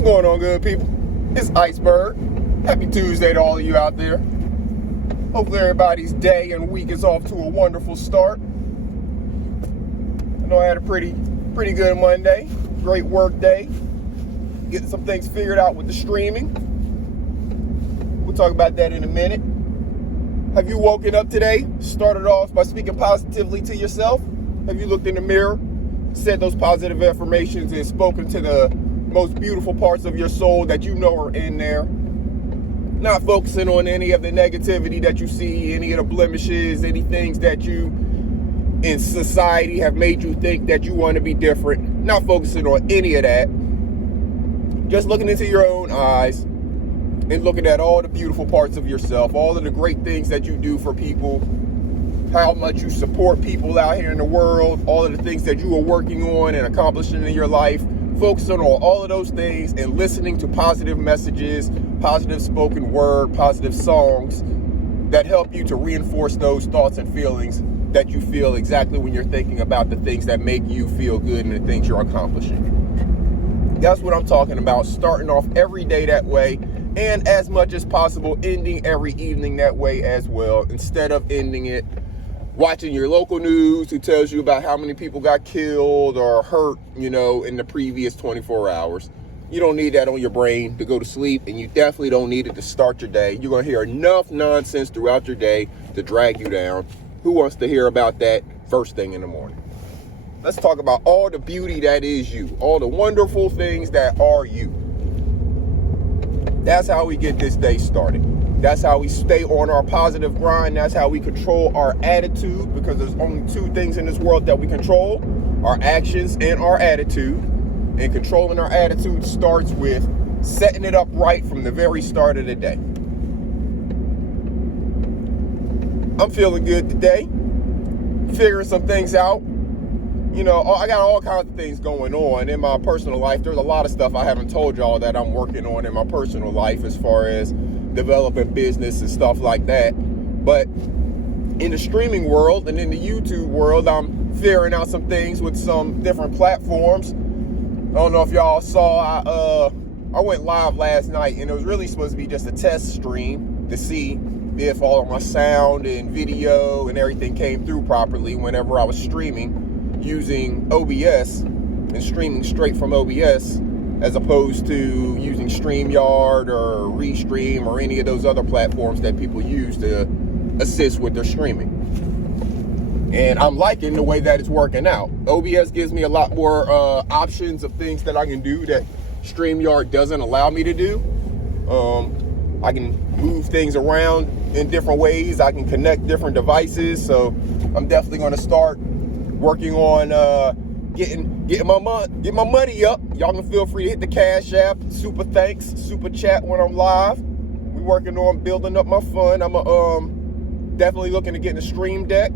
What's going on, good people? It's Iceberg. Happy Tuesday to all of you out there. Hopefully everybody's day and week is off to a wonderful start. I know I had a pretty good Monday. Great work day. Getting some things figured out with the streaming. We'll talk about that in a minute. Have you woken up today? Started off by speaking positively to yourself? Have you looked in the mirror, said those positive affirmations, and spoken to the most beautiful parts of your soul that you know are in there? Not focusing on any of the negativity that you see, any of the blemishes, any things that you in society have made you think that you want to be different. Not focusing on any of that. Just looking into your own eyes and looking at all the beautiful parts of yourself, all of the great things that you do for people, how much you support people out here in the world, all of the things that you are working on and accomplishing in your life. Focusing on all of those things and listening to positive messages, positive spoken word, positive songs that help you to reinforce those thoughts and feelings that you feel exactly when you're thinking about the things that make you feel good and the things you're accomplishing. That's what I'm talking about, starting off every day that way, and as much as possible, ending every evening that way as well, instead of ending it watching your local news who tells you about how many people got killed or hurt, in the previous 24 hours. You don't need that on your brain to go to sleep, and you definitely don't need it to start your day. You're going to hear enough nonsense throughout your day to drag you down. Who wants to hear about that first thing in the morning? Let's talk about all the beauty that is you, all the wonderful things that are you. That's how we get this day started. That's how we stay on our positive grind. That's how we control our attitude, because there's only two things in this world that we control: our actions and our attitude. And controlling our attitude starts with setting it up right from the very start of the day. I'm feeling good today, figuring some things out. I got all kinds of things going on in my personal life. There's a lot of stuff I haven't told y'all that I'm working on in my personal life as far as developing business and stuff like that. But in the streaming world and in the YouTube world, I'm figuring out some things with some different platforms. I don't know if y'all saw, I went live last night, and it was really supposed to be just a test stream to see if all of my sound and video and everything came through properly whenever I was streaming using OBS and streaming straight from OBS, as opposed to using StreamYard or Restream or any of those other platforms that people use to assist with their streaming. And I'm liking the way that it's working out. OBS gives me a lot more options of things that I can do that StreamYard doesn't allow me to do. I can move things around in different ways. I can connect different devices. So I'm definitely going to start working on getting my money up. Y'all can feel free to hit the Cashapp, super thanks, super chat when I'm live. We're working on building up my fund. I'm definitely looking to get in a stream deck.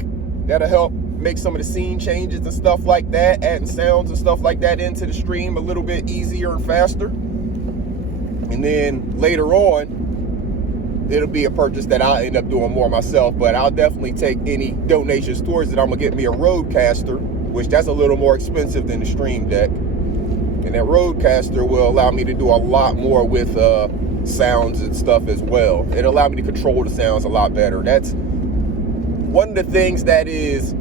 That'll help make some of the scene changes and stuff like that, adding sounds and stuff like that into the stream a little bit easier and faster. And then later on, it'll be a purchase that I'll end up doing more myself, but I'll definitely take any donations towards it. I'm gonna get me a Rodecaster, which that's a little more expensive than the stream deck. And that Rodecaster will allow me to do a lot more with sounds and stuff as well. It'll allow me to control the sounds a lot better. That's one of the things that is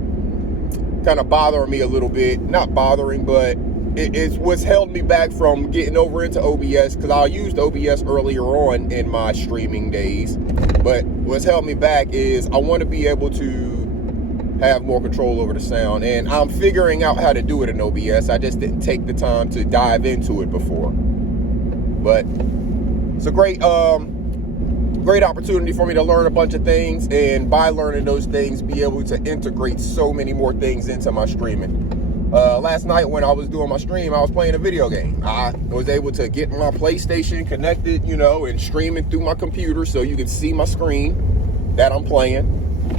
kind of bothering me a little bit. Not bothering, but it's what's held me back from getting over into OBS, because I used OBS earlier on in my streaming days. But what's held me back is I want to be able to have more control over the sound. And I'm figuring out how to do it in OBS. I just didn't take the time to dive into it before. But it's a great opportunity for me to learn a bunch of things, and by learning those things, be able to integrate so many more things into my streaming. Last night when I was doing my stream, I was playing a video game. I was able to get my PlayStation connected, and streaming through my computer so you can see my screen that I'm playing.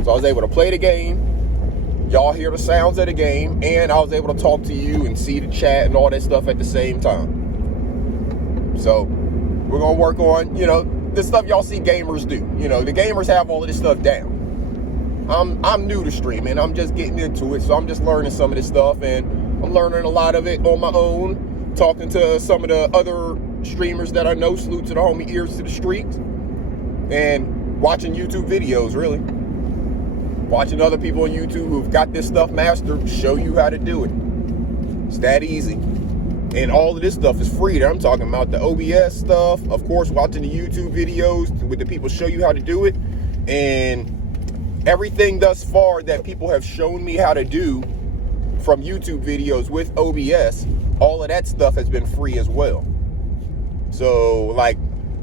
So I was able to play the game. Y'all hear the sounds of the game, and I was able to talk to you and see the chat and all that stuff at the same time. So we're going to work on, the stuff y'all see gamers do. The gamers have all of this stuff down. I'm new to streaming. I'm just getting into it, so I'm just learning some of this stuff, and I'm learning a lot of it on my own, talking to some of the other streamers that I know. Salute to the homie Ears to the Streets. And watching YouTube videos, really. Watching other people on YouTube who've got this stuff mastered show you how to do it. It's that easy. And all of this stuff is free. I'm talking about the OBS stuff. Of course, watching the YouTube videos with the people show you how to do it. And everything thus far that people have shown me how to do from YouTube videos with OBS, all of that stuff has been free as well. So, like,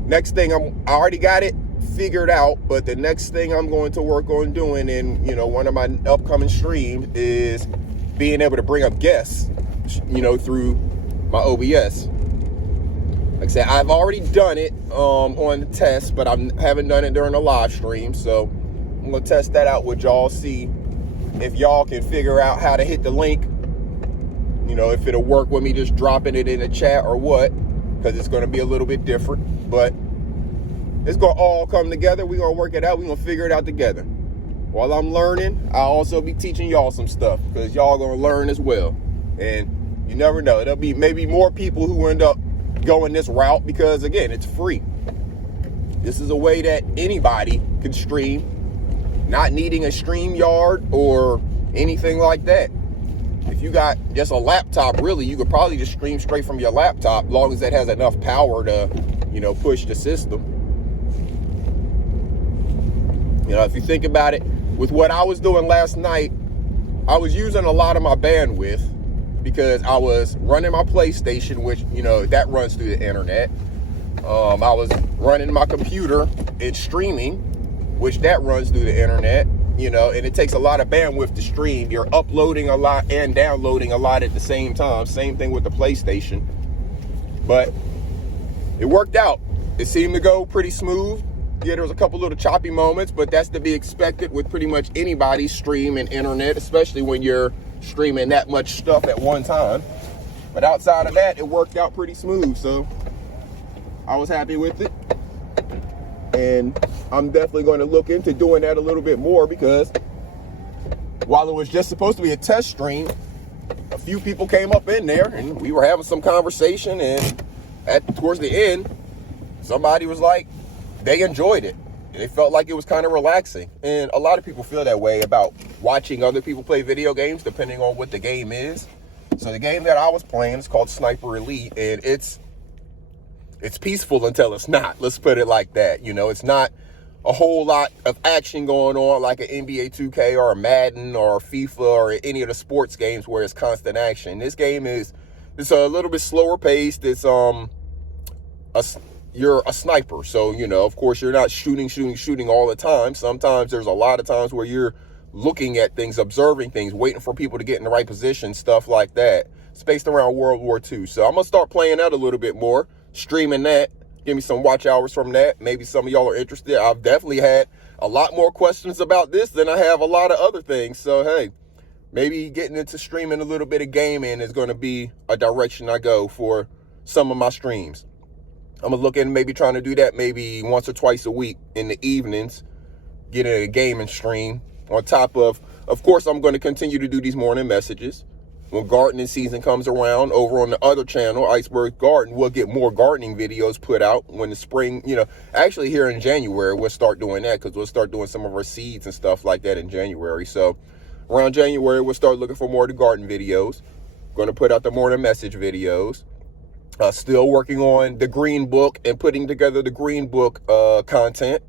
next thing I already got it figured out, but the next thing I'm going to work on doing in, one of my upcoming streams is being able to bring up guests, through my OBS. Like I said, I've already done it on the test, but I haven't done it during a live stream. So I'm going to test that out with y'all, see if y'all can figure out how to hit the link, if it'll work with me just dropping it in the chat or what, because it's going to be a little bit different. But it's going to all come together. We're going to work it out. We're going to figure it out together. While I'm learning, I'll also be teaching y'all some stuff, because y'all going to learn as well. And you never know. There'll be maybe more people who end up going this route because, again, it's free. This is a way that anybody can stream, not needing a StreamYard or anything like that. If you got just a laptop, really, you could probably just stream straight from your laptop, as long as that has enough power to, push the system. If you think about it, with what I was doing last night, I was using a lot of my bandwidth, because I was running my PlayStation, which, that runs through the internet. I was running my computer and streaming, which that runs through the internet, and it takes a lot of bandwidth to stream. You're uploading a lot and downloading a lot at the same time. Same thing with the PlayStation. But it worked out. It seemed to go pretty smooth. Yeah, there was a couple little choppy moments, but that's to be expected with pretty much anybody's stream and internet, especially when you're streaming that much stuff at one time. But outside of that, it worked out pretty smooth, so I was happy with it. And I'm definitely going to look into doing that a little bit more, because while it was just supposed to be a test stream, a few people came up in there and we were having some conversation, and towards the end, somebody was like, they enjoyed it. They felt like it was kind of relaxing. And a lot of people feel that way about watching other people play video games, depending on what the game is. So the game that I was playing is called Sniper Elite, and it's peaceful until it's not. Let's put it like that. It's not a whole lot of action going on like an NBA 2K or a Madden or FIFA or any of the sports games where it's constant action. This game it's a little bit slower paced. It's you're a sniper, so of course you're not shooting all the time. Sometimes there's a lot of times where you're looking at things, observing things, waiting for people to get in the right position, stuff like that. It's based around World War II. So I'm gonna start playing that a little bit more, streaming that, give me some watch hours from that. Maybe some of y'all are interested. I've definitely had a lot more questions about this than I have a lot of other things. So hey, maybe getting into streaming a little bit of gaming is going to be a direction I go for some of my streams. I'm going to look at maybe trying to do that maybe once or twice a week in the evenings, getting a gaming stream. On top of course, I'm going to continue to do these morning messages. When gardening season comes around, over on the other channel, Iceberg Garden, we'll get more gardening videos put out when the spring, actually here in January, we'll start doing that, because we'll start doing some of our seeds and stuff like that in January. So around January, we'll start looking for more of the garden videos. Going to put out the morning message videos. Still working on the Green Book and putting together the Green Book content.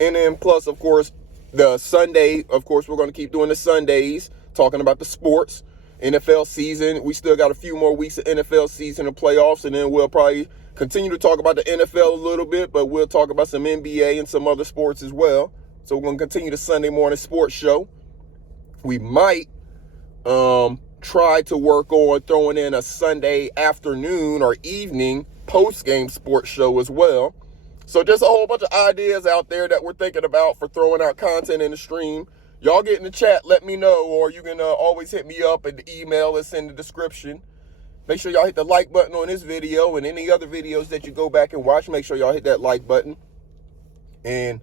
And then plus, of course, the Sunday, of course, we're going to keep doing the Sundays, talking about the sports. NFL season, we still got a few more weeks of NFL season and playoffs, and then we'll probably continue to talk about the NFL a little bit, but we'll talk about some NBA and some other sports as well. So we're going to continue the Sunday morning sports show. We might try to work on throwing in a Sunday afternoon or evening post-game sports show as well. So just a whole bunch of ideas out there that we're thinking about for throwing out content in the stream. Y'all get in the chat, let me know, or you can always hit me up at the email that's in the description. Make sure y'all hit the like button on this video and any other videos that you go back and watch. Make sure y'all hit that like button. And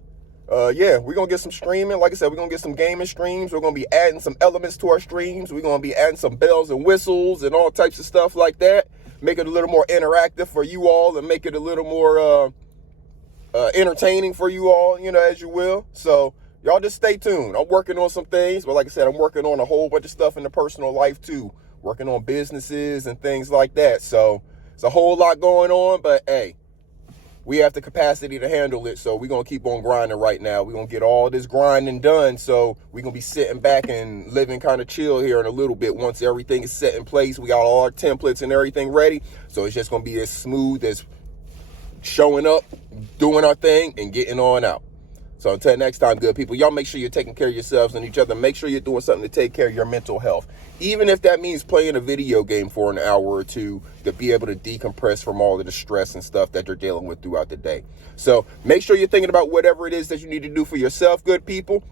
yeah, we're going to get some streaming. Like I said, we're going to get some gaming streams. We're going to be adding some elements to our streams. We're going to be adding some bells and whistles and all types of stuff like that. make it a little more interactive for you all and make it a little more entertaining for you all, as you will. So y'all just stay tuned. I'm working on some things, but like I said, I'm working on a whole bunch of stuff in the personal life too, working on businesses and things like that. So it's a whole lot going on, but hey, we have the capacity to handle it, so we're going to keep on grinding right now. We're going to get all this grinding done, so we're going to be sitting back and living kind of chill here in a little bit. Once everything is set in place, we got all our templates and everything ready, so it's just going to be as smooth as showing up, doing our thing, and getting on out. So until next time, good people, y'all make sure you're taking care of yourselves and each other. Make sure you're doing something to take care of your mental health. Even if that means playing a video game for an hour or two to be able to decompress from all of the stress and stuff that you're dealing with throughout the day. So make sure you're thinking about whatever it is that you need to do for yourself, good people.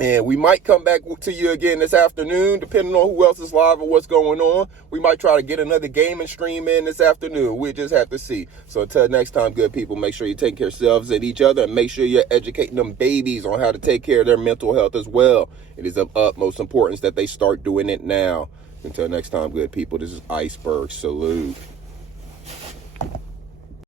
And we might come back to you again this afternoon, depending on who else is live or what's going on. We might try to get another gaming stream in this afternoon. We just have to see. So until next time, good people, make sure you take care of yourselves and each other, and make sure you're educating them babies on how to take care of their mental health as well. It is of utmost importance that they start doing it now. Until next time, good people, this is Iceberg. Salute.